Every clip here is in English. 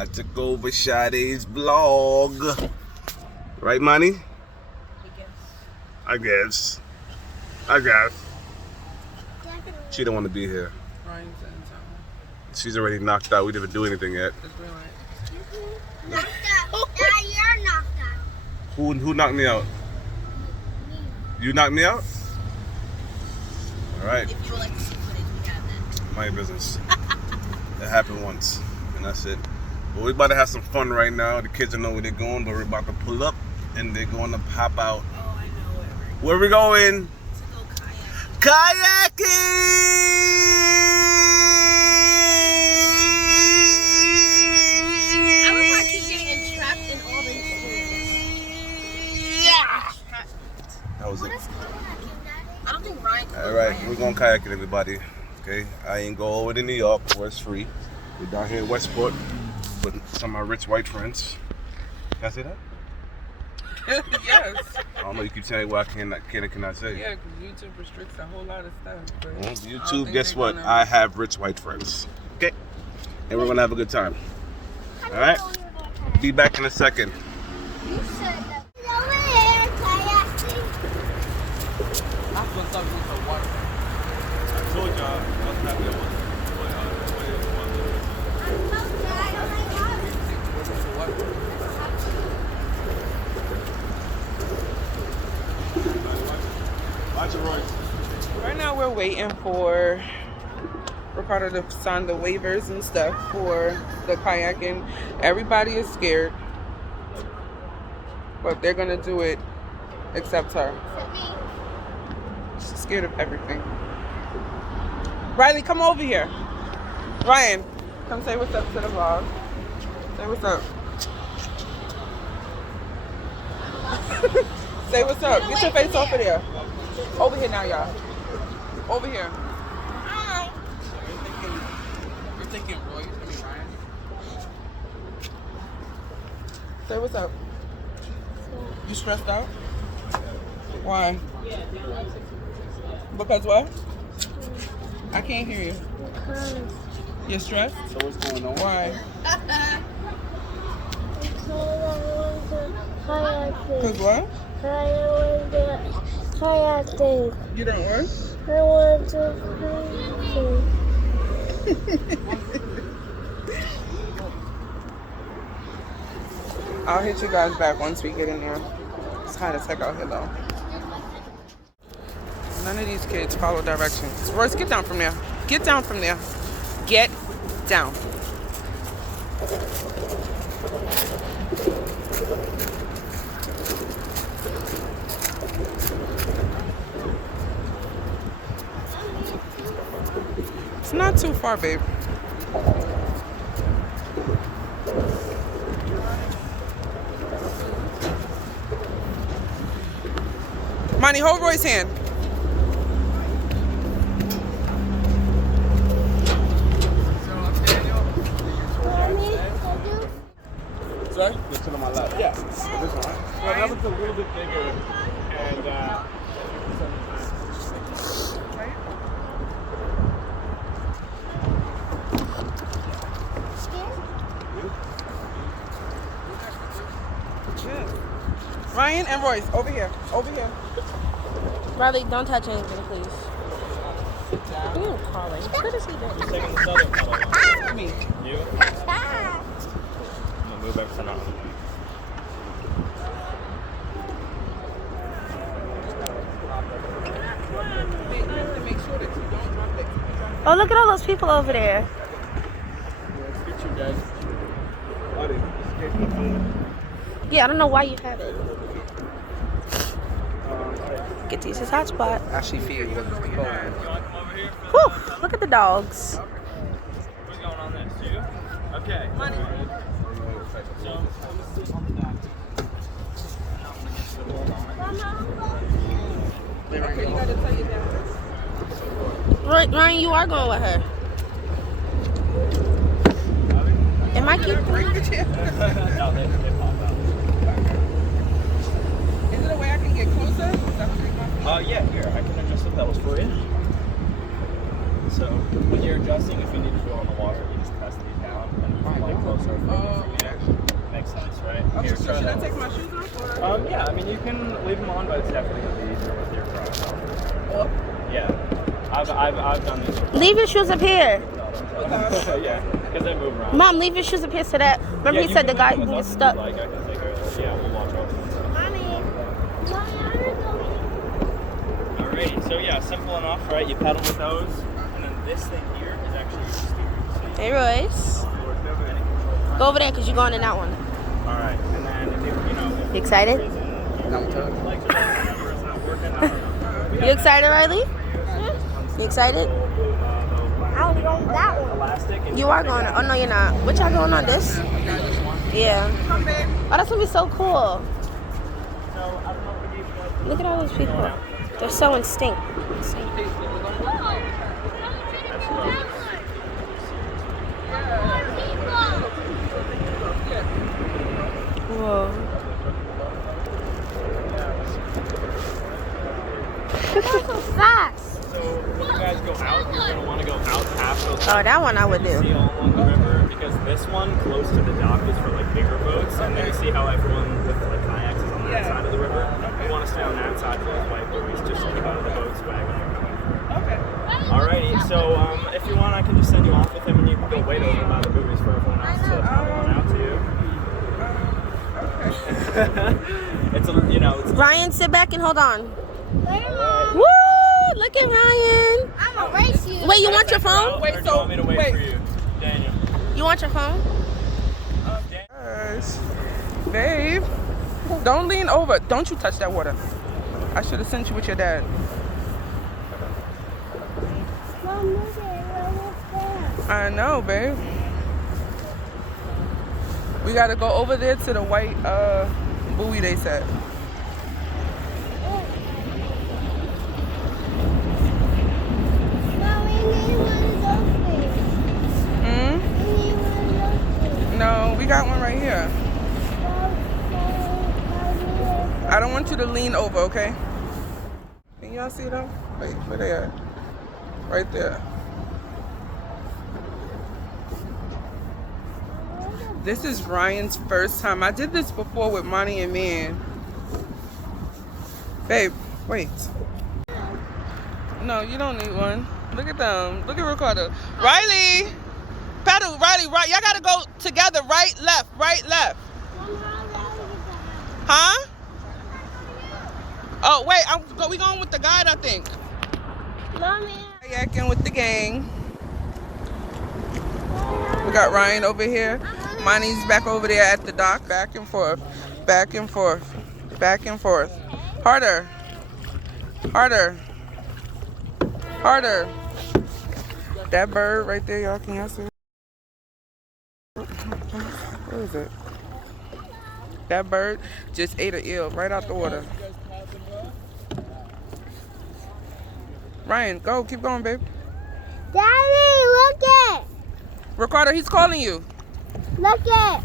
I took over Sade's vlog. Right, Money? I guess. She don't want to be here. She's already knocked out. We didn't do anything yet. Knocked out. Dad, you're knocked out. Who knocked me out? You knocked me out? All right. If you would like to see footage, we have that. My business. It happened once, and that's it. But we're about to have some fun right now. The kids don't know where they're going, but we're about to pull up, and they're going to pop out. Oh, I know Where we going? To go kayaking. Kayaking! I would like keep getting trapped in all the Yeah! That was it. I don't think Ryan. All right, we're going kayaking, everybody. Okay, I ain't go over to New York where it's free. We're down here in Westport with some of my rich white friends. Can I say that? Yes. I don't know. You keep telling me what I can and cannot say. Yeah, because YouTube restricts a whole lot of stuff. But YouTube, guess what? I have rich white friends. Okay, and we're gonna have a good time. All right. Be back in a second. You said that. Over here, kayaking. That's what's up with the water. I told y'all I was happy with Right now we're waiting for Ricardo to sign the waivers and stuff for the kayaking. Everybody is scared, but they're gonna do it except her. She's scared of everything. Riley, come over here. Ryan, come say what's up to the vlog. Say what's up. Say what's up. Get your face over there. Over here now, y'all. Over here. Hi. You're thinking Roy. I mean Ryan. Say what's up. You stressed out? Why? Because what? I can't hear you. You're stressed? So what's going on? Why? Because what? Kayaking. You don't work? I want to I'll hit you guys back once we get in there. It's kind of tech out here though. None of these kids follow directions. Royce, get down from there. Get down from there. Get down. It's not too far, babe. Monty, hold Roy's hand. Sorry? Just sit on my lap. Yeah. This one, right? Well, that was a little bit bigger, and Ryan and Royce, over here. Over here. Riley, don't touch anything, please. Who are you calling? What is he doing? Who's taking this other photo? Me. You? I'm gonna move everything out of the way. Oh, look at all those people over there. let's get you guys. Buddy, escape the phone. Yeah, I don't know why you have it. Get to use his hotspot. Actually, feed was the phone. You wanna come over here? Whew, look at the dogs. What's going on there? You? Okay. So, let me sit on the dock. Ryan, you are going with her. Am I keeping? No, they pop out. Is there a way I can get closer? Yeah, here, I can adjust the pedals for you. So, when you're adjusting, if you need to go on the water, you just press these down and like closer. Makes sense, right? Okay, Here, so try should I that. take my shoes off? Or? Yeah, I mean you can leave them on, but it's definitely gonna be easier with your crocs on. Oh. Yeah, I've done these before. Leave your shoes up here. Yeah, because they move around. Mom, leave your shoes up here so that. Remember, Yeah, he said the guy can who leave was them stuck. with us if you'd like, I can take care of it. Yeah, we'll watch over them. Mommy, I want to go. Alrighty, so yeah, simple enough, right? You pedal with those, and then this thing here is actually your steering. So Hey, Royce. Go over there because you're going in that one. alright, and then if You excited? You excited, Riley? You excited? I want to go on that one. elastic. You are going. Oh no, you're not. What y'all going on? This? Yeah. Come, babe. Oh, that's gonna be so cool. Look at all those people. They're so instinct. Whoa. That's so fast. So when you guys go out, you're going to want to go out past those Oh, that one I would do. see all along the river, because this one close to the dock is for like bigger boats, and then you see how everyone with like kayaks is on that side of the river. You want to stay on that side for those white buoys, just keep out of the boat's way when you're coming. Okay. Alrighty, so if you want, I can just send you off with him, and you can go wait over by the buoys for everyone else to come on out to you. It's a, it's Ryan, sit back and hold on. Wait a minute. Woo! Look at Ryan. I'm going to race you. Wait, you want your phone? Wait, or do you want me to wait for you, Daniel? You want your phone? Gosh. Babe, don't lean over. Don't you touch that water. I should have sent you with your dad. Mom, look at it. I know, babe. We gotta go over there to the white buoy they said. Mom, we need one of those things. We need one of those things. No, we got one right here. I don't want you to lean over, okay? Can y'all see them? Wait, where they at? Right there. This is Ryan's first time. I did this before with Monty and Man. Babe, wait. No, you don't need one. Look at them. Look at Ricardo. Riley! Pedal, Riley, right. Y'all gotta go together. Right, left, right, left. Huh? Oh, wait. We going with the guide, I think. Mommy. Kayaking with the gang. We got Ryan over here. Monty's back over there at the dock. Back and forth. Back and forth. Back and forth. Harder. Harder. Harder. That bird right there, y'all, can y'all see? What is it? That bird just ate an eel right out the water. Ryan, go. Keep going, babe. Daddy, look it. Ricardo, he's calling you. Look it.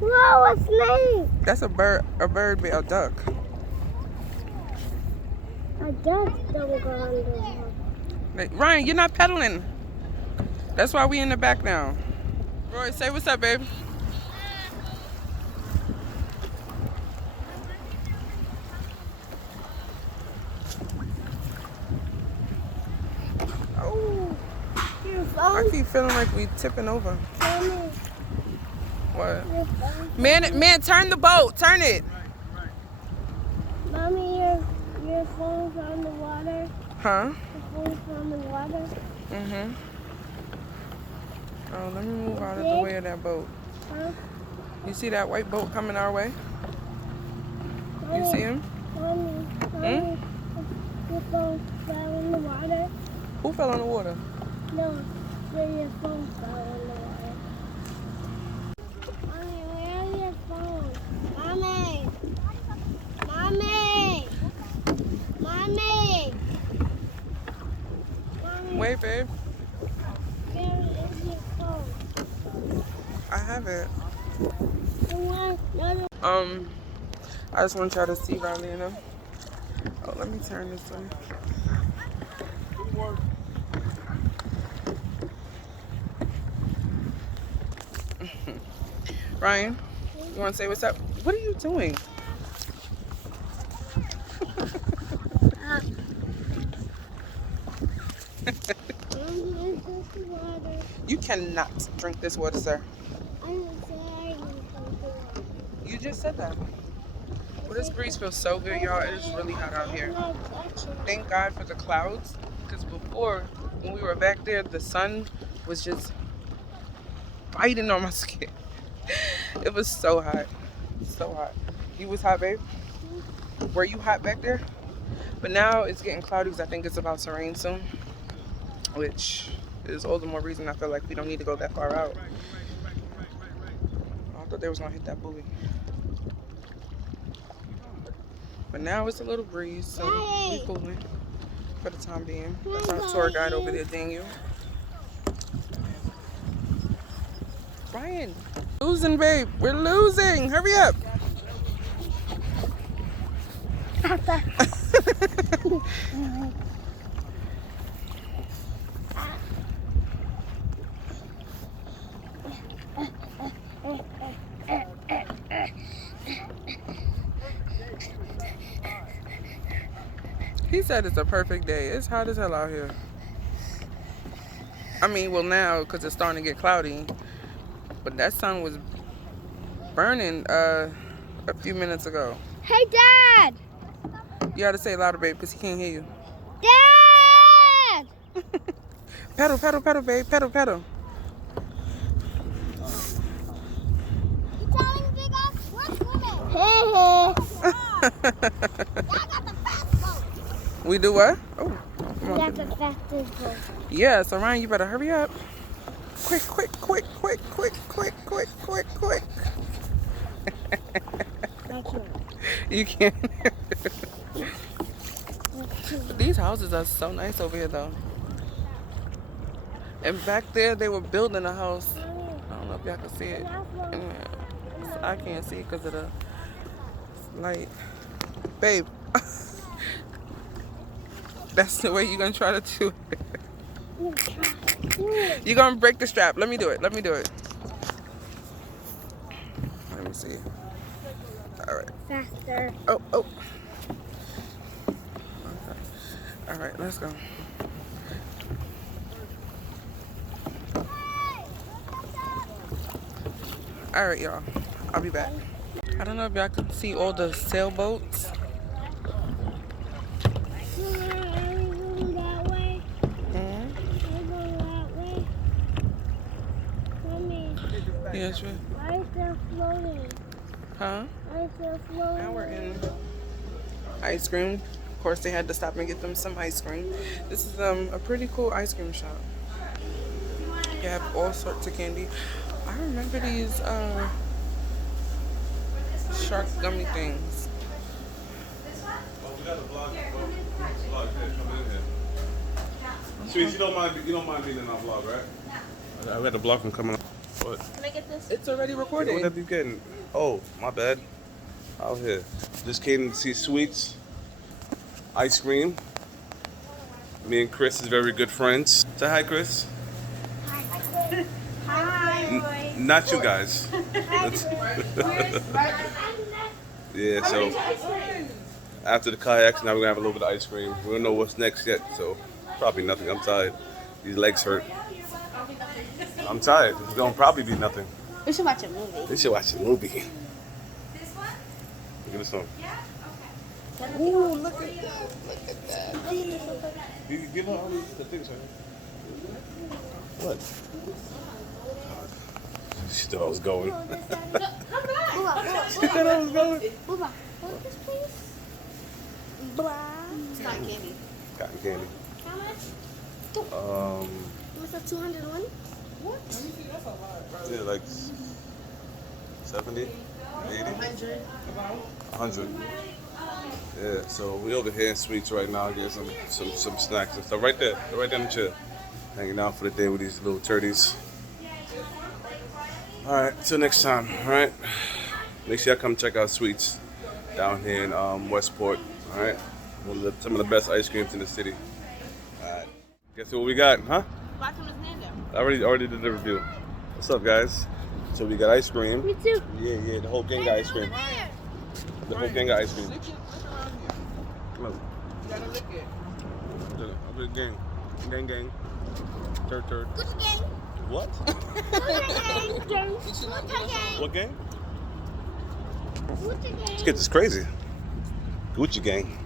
Whoa, what's name? That's a bird, a duck. I just don't go under. Like, Ryan, you're not pedaling. That's why we in the back now. Roy, say what's up, babe. Oh, your I phone. keep feeling like we tipping over. Mommy, What? your phone. Man, turn the boat. Turn it. Mommy, your phone's on the water. Huh? Your phone's on the water. Mm-hmm. Oh, let me move out of the way of that boat. Huh? You see that white boat coming our way? You see him? Mommy, your phone fell in the water. Who fell in the water? No, your phone fell in the water. Mommy, where's your phone? Mommy! Mommy! Mommy! Mommy, Wait, babe. where is your phone? I have it. The one, no, I just want y'all to see Riley and them. Oh, let me turn this way. Ryan, you want to say what's up? What are you doing? You cannot drink this water, sir. You just said that. Well, this breeze feels so good, y'all. It is really hot out here. Thank God for the clouds, because before, when we were back there, the sun was just biting on my skin. It was so hot. So hot. You was hot, babe? Were you hot back there? But now it's getting cloudy because I think it's about to rain soon, which is all the more reason I feel like we don't need to go that far out. I thought they was gonna hit that buoy. But now it's a little breeze, so we cooling for the time being. That's our tour guide over there, Daniel. Ryan, losing, babe. We're losing. Hurry up. He said it's a perfect day. It's hot as hell out here. I mean, well now, because it's starting to get cloudy. But that sun was burning a few minutes ago. Hey, Dad! You gotta say it louder, babe, because he can't hear you. Dad! Pedal, pedal, pedal, babe. Pedal, pedal. You telling Big Ox we're swimming? Hey, hey. Y'all got the fast boat. We do what? Oh. You got the fastest boat. Yeah, so Ryan, you better hurry up. Quick, quick, quick, quick, quick, quick, quick, quick, quick. You can't. But these houses are so nice over here, though. And back there, they were building a house. I don't know if y'all can see it. I can't see it because of the light. Babe. That's the way you're going to try to do it. You're going to break the strap. Let me do it. Let me do it. Let me see. All right. Faster. Oh, oh. Okay. All right, let's go. All right, y'all. I'll be back. I don't know if y'all can see all the sailboats. Yes, right. Why is there floating? Huh? Why is there floating? Now we're in ice cream. Of course, they had to stop and get them some ice cream. This is a pretty cool ice cream shop. You have all sorts of candy. I remember these shark gummy things. Oh, we got a vlog. Vlog here. Come in here. Sweet, you don't mind being in our vlog, right? I got the vlog from coming up. What? Can I get this? It's already recorded. What have you getting? Oh, my bad. Out here. Just came to see Sweets. Ice cream. Me and Chris is very good friends. Say hi, Chris. Hi. Not you guys. Yeah, so after the kayaks, now we're gonna have a little bit of ice cream. We don't know what's next yet, so probably nothing. I'm tired. These legs hurt. I'm tired. It's gonna probably be nothing. We should watch a movie. We should watch a movie. This one? Look at this one. Ooh, look at that. Look at that. You give her all the things, right? What? She thought I was going. Come back. She thought I was going. Booba, hold this, please. Blah. It's not candy. Cotton candy. How much? Was that 201? What? Yeah, like 70, 80, 100. Yeah, so we over here in Sweets right now, getting some snacks and stuff. Right there, right down the chair. Hanging out for the day with these little turdies. All right, till next time. All right, make sure y'all come check out Sweets down here in Westport. All right, some of the best ice creams in the city. All right, guess what we got, huh? Watch him as Nando. I already did the review. What's up, guys? So we got ice cream. Me too. Yeah, the whole gang got ice cream. The whole gang got ice cream. Lick around here. Come on. You gotta lick it. Over the gang. Gang. Turd. Gucci gang. What? Gucci gang. What gang? Gucci gang. This kid's is crazy. Gucci gang.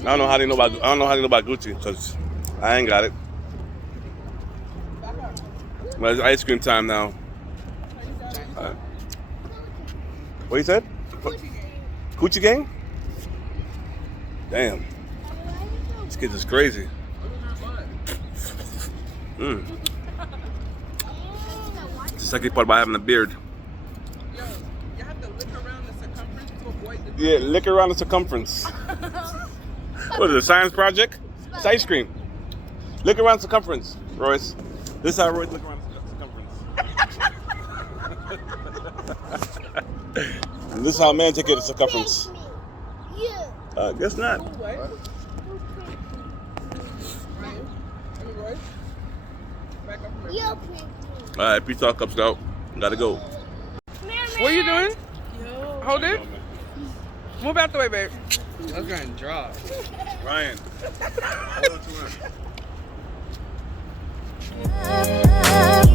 I don't know how they know about Gucci because I ain't got it. Well, it's ice cream time now. What you said? Gucci gang? Damn. This kid is crazy. The second part about having a beard. Yo, you have to lick around the circumference to avoid the. Yeah, lick around the circumference. What is it, a science project? It's ice cream. Lick around the circumference, Royce. This is how Royce lick around the circumference. And this is how man take care of the circumference. You. Guess not. What? Ryan, Royce. Back up here. You pink. Alright, peace out, Cub Scout. Gotta go. What are you doing? Hold it. Move out the way, babe. That's gonna drop. Ryan. Hold on to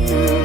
him.